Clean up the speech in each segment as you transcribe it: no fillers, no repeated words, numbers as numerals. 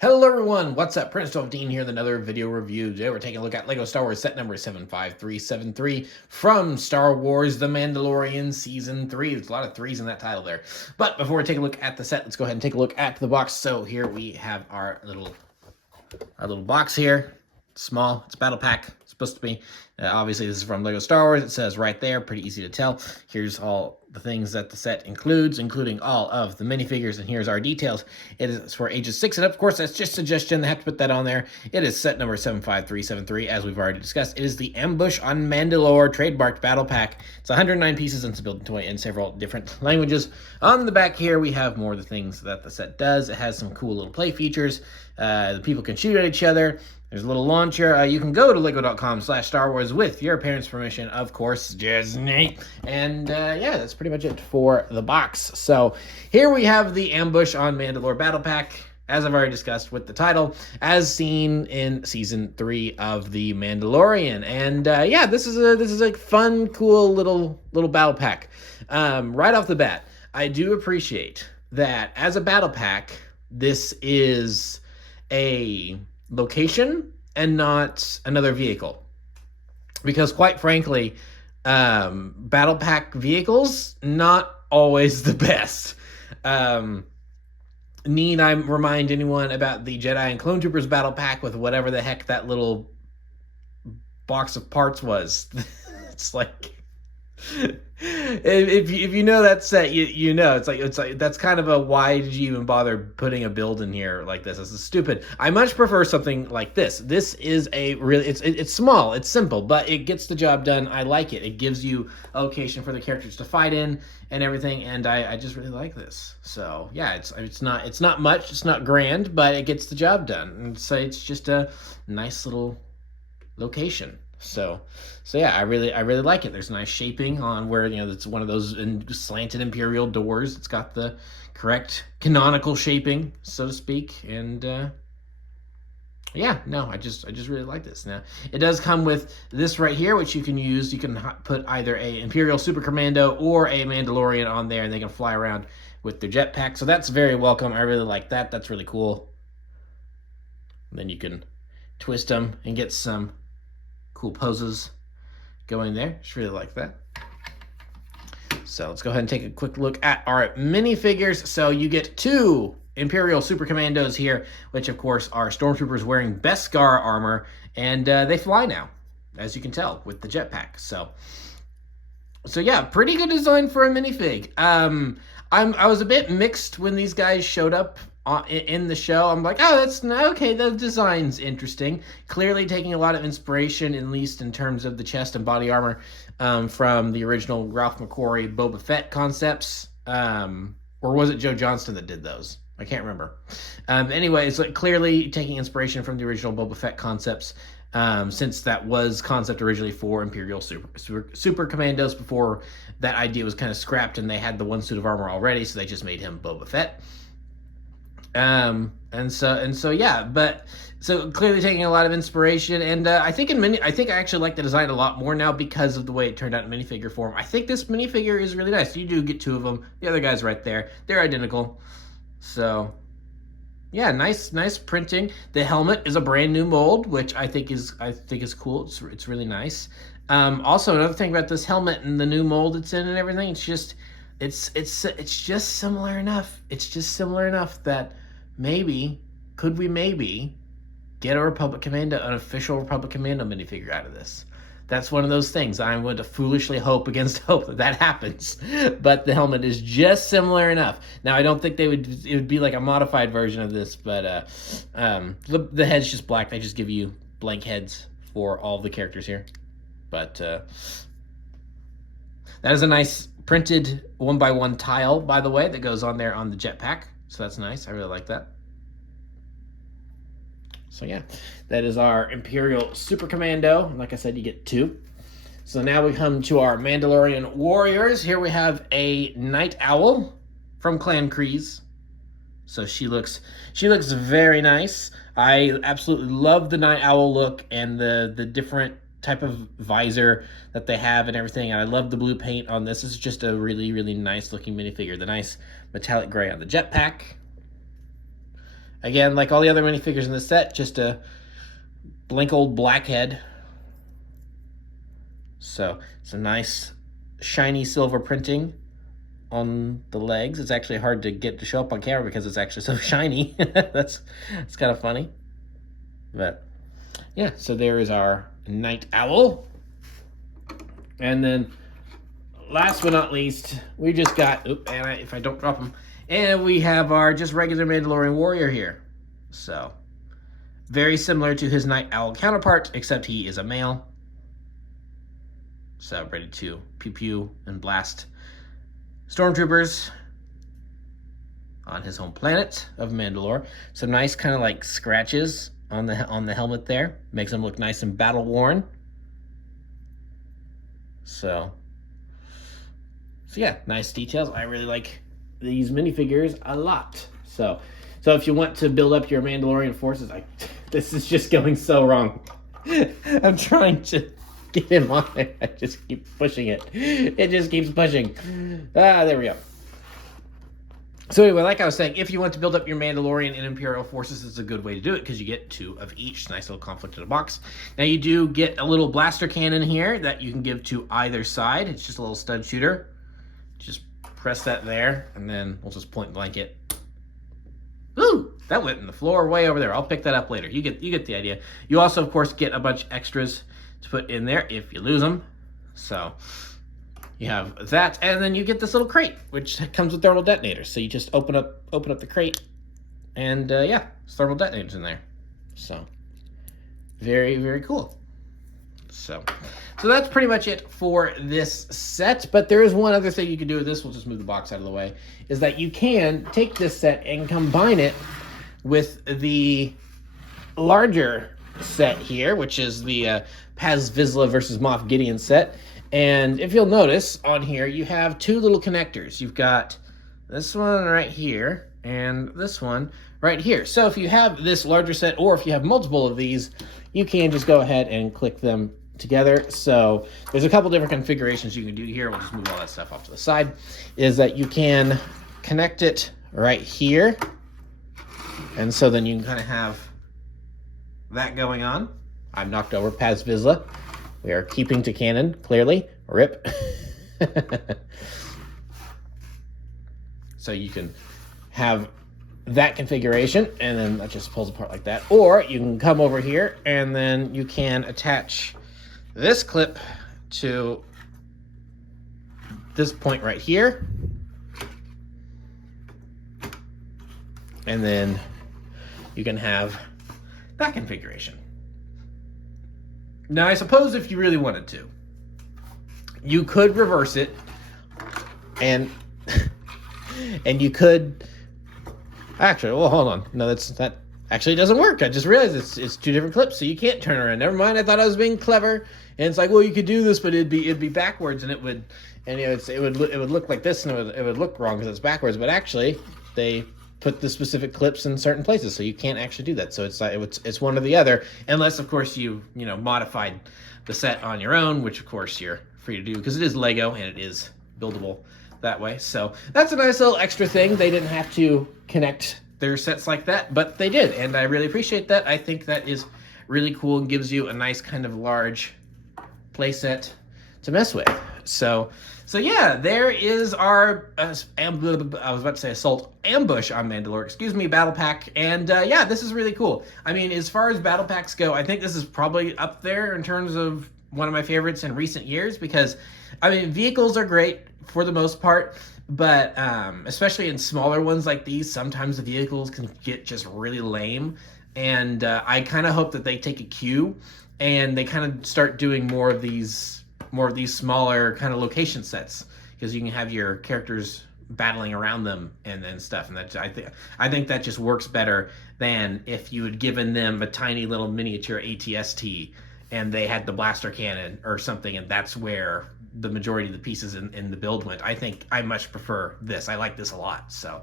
Hello everyone, what's up? Prince12 here with another video review. Today we're taking a look at LEGO Star Wars set number 75373 from Star Wars The Mandalorian Season 3. There's a lot of threes in that title there. But before we take a look at the set, let's go ahead and take a look at the box. So here we have our little box here. It's small, it's battle pack. It's supposed to be. Obviously this is from LEGO Star Wars. It says right there, pretty easy to tell. Here's all the things that the set includes, including all of the minifigures, and here's our details. It is for ages 6 and up. Of course, that's just a suggestion. They have to put that on there. It is set number 75373, as we've already discussed. It is the Ambush on Mandalore trademarked battle pack. It's 109 pieces and it's a built toy in several different languages. On the back here, we have more of the things that the set does. It has some cool little play features. The people can shoot at each other. There's a little launcher. You can go to lego.com/Star Wars with your parents' permission, of course, Disney. And yeah, that's pretty much it for the box. So here we have the Ambush on Mandalore Battle Pack, as I've already discussed with the title, as seen in Season 3 of The Mandalorian. And yeah, this is a fun, cool little battle pack. Right off the bat, I do appreciate that as a battle pack, this is a location and not another vehicle, because quite frankly, battle pack vehicles not always the best. Need I remind anyone about the Jedi and Clone Troopers battle pack with whatever the heck that little box of parts was? It's like, if you know that set, you know it's like that's kind of a, why did you even bother putting a build in here like this? This is stupid. I much prefer something like this. This is a really, it's small, it's simple, but it gets the job done. I like it. It gives you a location for the characters to fight in and everything, and I just really like this. So yeah, it's not much, it's not grand, but it gets the job done. And so it's just a nice little location. So yeah, I really like it. There's nice shaping on where, you know, it's one of those slanted Imperial doors. It's got the correct canonical shaping, so to speak. And yeah, no, I just really like this. Now, it does come with this right here, which you can use. You can put either a Imperial Super Commando or a Mandalorian on there, and they can fly around with their jetpack. So that's very welcome. I really like that. That's really cool. And then you can twist them and get some cool poses going there. Just really like that. So let's go ahead and take a quick look at our minifigures. So you get 2 Imperial Super Commandos here, which of course are stormtroopers wearing Beskar armor, and they fly now, as you can tell with the jetpack. So yeah, pretty good design for a minifig. I was a bit mixed when these guys showed up in the show. I'm like, oh, that's okay, the design's interesting. Clearly taking a lot of inspiration, at least in terms of the chest and body armor, from the original Ralph McQuarrie Boba Fett concepts. Or was it Joe Johnston that did those? I can't remember. Anyway, it's like clearly taking inspiration from the original Boba Fett concepts, since that was concept originally for Imperial Super Commandos before that idea was kind of scrapped and they had the one suit of armor already, so they just made him Boba Fett. And so yeah, but so clearly taking a lot of inspiration, and I think I actually like the design a lot more now because of the way it turned out in minifigure form. I think this minifigure is really nice. You do get 2 of them. The other guy's right there. They're identical. So yeah, nice printing. The helmet is a brand new mold, which I think is cool. It's really nice. Also, another thing about this helmet and the new mold it's in and everything, it's just similar enough. It's just similar enough that could we get an official Republic Commando minifigure out of this? That's one of those things. I'm going to foolishly hope against hope that happens. But the helmet is just similar enough. Now, I don't think it would be like a modified version of this, but the head's just black. They just give you blank heads for all the characters here. But that is a nice printed 1x1 tile, by the way, that goes on there on the jetpack. So that's nice. I really like that. So yeah, that is our Imperial Super Commando. Like I said, you get 2. So now we come to our Mandalorian warriors. Here we have a Night Owl from Clan Kryze. So she looks very nice. I absolutely love the Night Owl look and the different type of visor that they have and everything. And I love the blue paint on this. This is just a really, really nice looking minifigure. The nice metallic gray on the jetpack. Again, like all the other minifigures in the set, just a blank old black head. So some nice shiny silver printing on the legs. It's actually hard to get to show up on camera because it's actually so shiny. That's kind of funny. But yeah, so there is our Night Owl. And then last but not least, we just got, if I don't drop them, and we have our just regular Mandalorian warrior here. So very similar to his Night Owl counterpart, except he is a male. So ready to pew pew and blast stormtroopers on his home planet of Mandalore. Some nice kind of like scratches on the helmet there. Makes him look nice and battle worn. So yeah, nice details. I really like these minifigures a lot. So if you want to build up your Mandalorian forces, this is just going so wrong. I'm trying to get him on it. I just keep pushing it. It just keeps pushing. There we go. So anyway, like I was saying, if you want to build up your Mandalorian and Imperial forces, it's a good way to do it because you get 2 of each. Nice little conflict in a box. Now you do get a little blaster cannon here that you can give to either side. It's just a little stud shooter. Just press that there, and then we'll just point blank it. Ooh, that went in the floor way over there. I'll pick that up later. You get the idea. You also, of course, get a bunch of extras to put in there if you lose them. So you have that, and then you get this little crate, which comes with thermal detonators. So you just open up the crate, and yeah, it's thermal detonators in there. So very, very cool. So that's pretty much it for this set. But there is one other thing you can do with this. We'll just move the box out of the way. Is that you can take this set and combine it with the larger set here, which is the Paz Vizsla versus Moff Gideon set. And if you'll notice on here, you have 2 little connectors. You've got this one right here and this one right here. So if you have this larger set, or if you have multiple of these, you can just go ahead and click them together. So there's a couple different configurations you can do here. We'll just move all that stuff off to the side. Is that you can connect it right here, and so then you can kind of have that going on. I've knocked over Paz Vizsla. We are keeping to canon, clearly. Rip. So you can have that configuration, and then that just pulls apart like that. Or you can come over here, and then you can attach this clip to this point right here. And then you can have that configuration. Now, I suppose if you really wanted to, you could reverse it, and you could actually. Well, hold on. No, that actually doesn't work. I just realized it's 2 different clips, so you can't turn around. Never mind. I thought I was being clever, and it's like, well, you could do this, but it'd be backwards, and it would look like this, and it would look wrong because it's backwards. But actually, they put the specific clips in certain places, so you can't actually do that. So it's one or the other, unless of course you modified the set on your own, which of course you're free to do because it is Lego and it is buildable that way. So that's a nice little extra thing. They didn't have to connect their sets like that, but they did, and I really appreciate that. I think that is really cool and gives you a nice kind of large play set to mess with. So yeah, there is our assault ambush on Mandalore. Excuse me, battle pack, and yeah, this is really cool. I mean, as far as battle packs go, I think this is probably up there in terms of one of my favorites in recent years because, I mean, vehicles are great for the most part, but especially in smaller ones like these, sometimes the vehicles can get just really lame, and I kind of hope that they take a cue and they kind of start doing more of these smaller kind of location sets, because you can have your characters battling around them and stuff, and that I think that just works better than if you had given them a tiny little miniature ATST and they had the blaster cannon or something, and that's where the majority of the pieces in the build went. I think I much prefer this. I like this a lot. So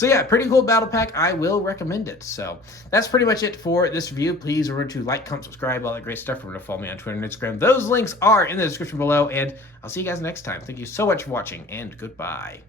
yeah, pretty cool battle pack. I will recommend it. So that's pretty much it for this review. Please remember to like, comment, subscribe, all that great stuff. Remember to follow me on Twitter and Instagram. Those links are in the description below, and I'll see you guys next time. Thank you so much for watching, and goodbye.